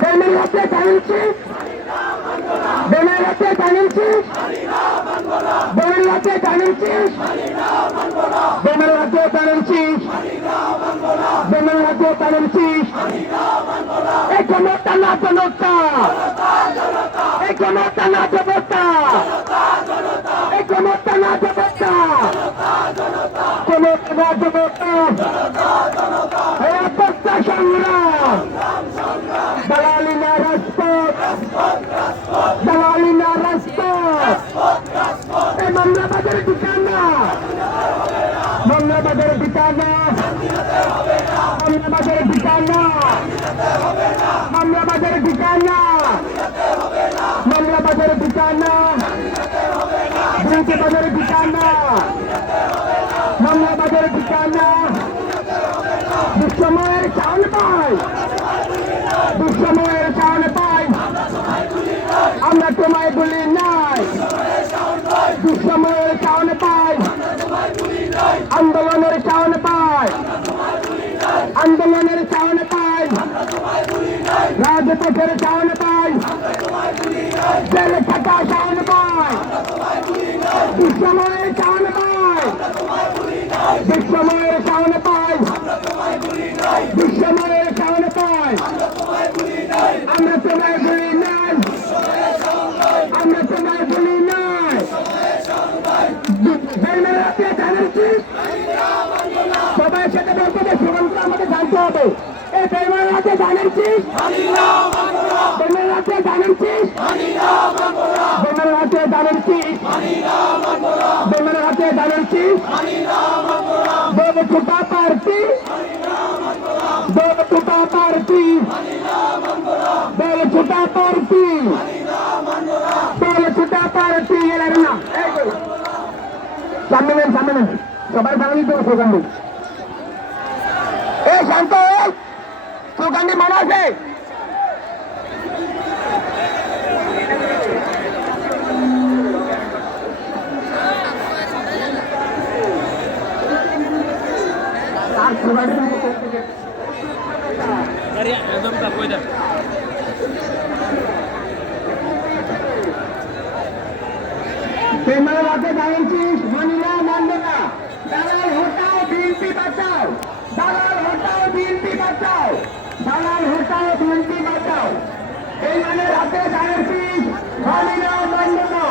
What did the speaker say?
বেনের হাতে জানিয়েছি, বেনের হাতে জানিয়েছি, বেনের হাতে জানিয়েছি, বেনের হাতে জানিয়েছি, বেনের হাতে জানিয়েছি। এই ক্ষমতা না জনতা, এই ক্ষমতা না জনতা, এই ক্ষমতা না জনতা, ক্ষমতা না জনতা, এই অবস্থা সংগ্রাম, দালালি না রাজপথ, দালালি না রাজপথ, এই মামলাবাদের ঠিকানা, মামলাবাদের ঠিকানা, মামলাবাদের ঠিকানা, মামলাবাদের ঠিকানা, মামলাবাদের ঠিকানা, দুর্নীতিবাদের ঠিকানা, মামলাবাদের ঠিকানা, দুঃসময়ের চাউল পাই, দুঃসময়ের চাউল পাই, আমরা তোমায় বলি নাই, দুঃসময়ের চাউল পাই, আন্দোলনের চাউল পাই, আন্দোলনের চাউল পাই, রাজপথের চাউল পাই, জেলে থাকা চাউল পাই, দুঃসময়ের চাউল পাই, দুঃসময়ের চাউল পাই, দুঃসময়ের চাউল পাই, আমরা তোমায় বলি নাই, আমরা তোমায় বলি নাই, বেলমের রাতে জানাচ্ছিস সবাই সাথে বলতে হবে, স্লোগানটা আমাদের জানতে হবে। এই বেলমের রাতে জানাচ্ছিস, বেলমের রাতে জানাচ্ছিস, বেলমের রাতে জানাচ্ছিস, বেলমের রাতে জানাচ্ছিস, দোল ছুটা পার্টি, দোল ছুটা পার্টি, দোল ছুটা পার্টি, দোল ছুটা পার্টি। এলাম না সামনে নেন, সামনে নেন, সবাই বাঙালি তো স্লোগান দিই। এই শান্ত স্লোগানটি মানা আছে। বেলমের রাতে জানিয়েছিস, মানি না, মানবে না, দালাল হটাও, বিএনপি বাঁচাও, দালাল হটাও, বিএনপি বাঁচাও, দালাল হটাও, বিএনপি বাঁচাও। বেলমের রাতে জানিয়েছিস, মানি না, মানবে না,